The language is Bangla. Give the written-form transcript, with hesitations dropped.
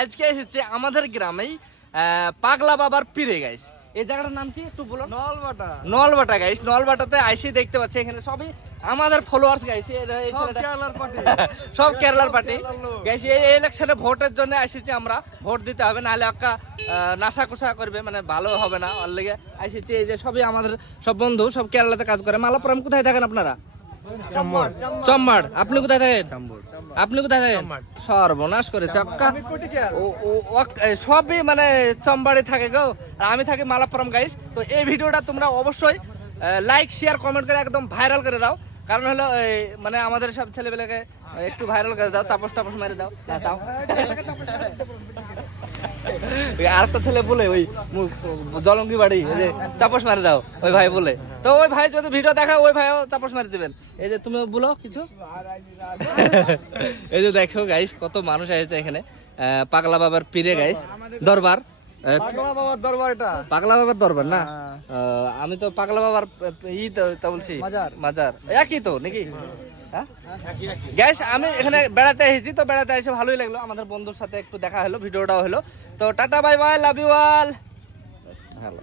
আজকে এসেছে আমাদের গ্রামেই পাগলা বাবার পীরে গাইস। এই জায়গাটার নাম কি একটু বলো? নলবাটা। নলবাটা গাইস। নলবাটাতে আইসি দেখতে পাচ্ছি এখানে সবই আমাদের ফলোয়ার্স গাইস। সব কেরালার পার্টি গাইস। এই ইলেকশনে ভোটের জন্য এসেছি আমরা, ভোট দিতে হবে, নাহলে একটা নাশা কুশা করবে, মানে ভালো হবে না। ওর লেগে এসেছি। এই যে সবই আমাদের সব বন্ধু, সব কেরালাতে কাজ করে। মালাপুরম কোথায় থাকেন আপনারা? চম্মাড়। আপনি কোথায় থাকেন? আপনি কোথায় থাকেন? সর্বনাশ করে চাক্কা। সবই মানে চম্বাড়ে থাকে গো, আর আমি থাকি মালাপুরম গাইস। তো এই ভিডিওটা তোমরা অবশ্যই লাইক শেয়ার কমেন্ট করে একদম ভাইরাল করে দাও। কারণ হলো মানে আমাদের সব ছেলেবেলাকে একটু ভাইরাল করে দাও, চাপস টাপস মেরে দাও। দাও আরেকটা ছেলে বলে ওই জলঙ্গি বাড়ি, এই যে চাপস মারে দাও, ওই ভাই বলে। তো ওই ভাই যদি ভিডিও দেখা, ওই ভাইও চাপস মারি দিবেন। এই যে তুমি বলো কিছু। এই যে দেখো গাইস, কত মানুষ এসেছে এখানে পাগলা বাবার পীরে গাইস দরবার। পাগলা বাবার দরবার না, আমি তো পাগলা বাবার তো বলছি মাজার একই তো নাকি? গ্যাস আমি এখানে বেড়াতে এসেছি, তো বেড়াতে এসে ভালোই লাগলো। আমাদের বন্ধুর সাথে একটু দেখা হলো, ভিডিওটাও হলো। তো tata bye bye, love you all. ভালো।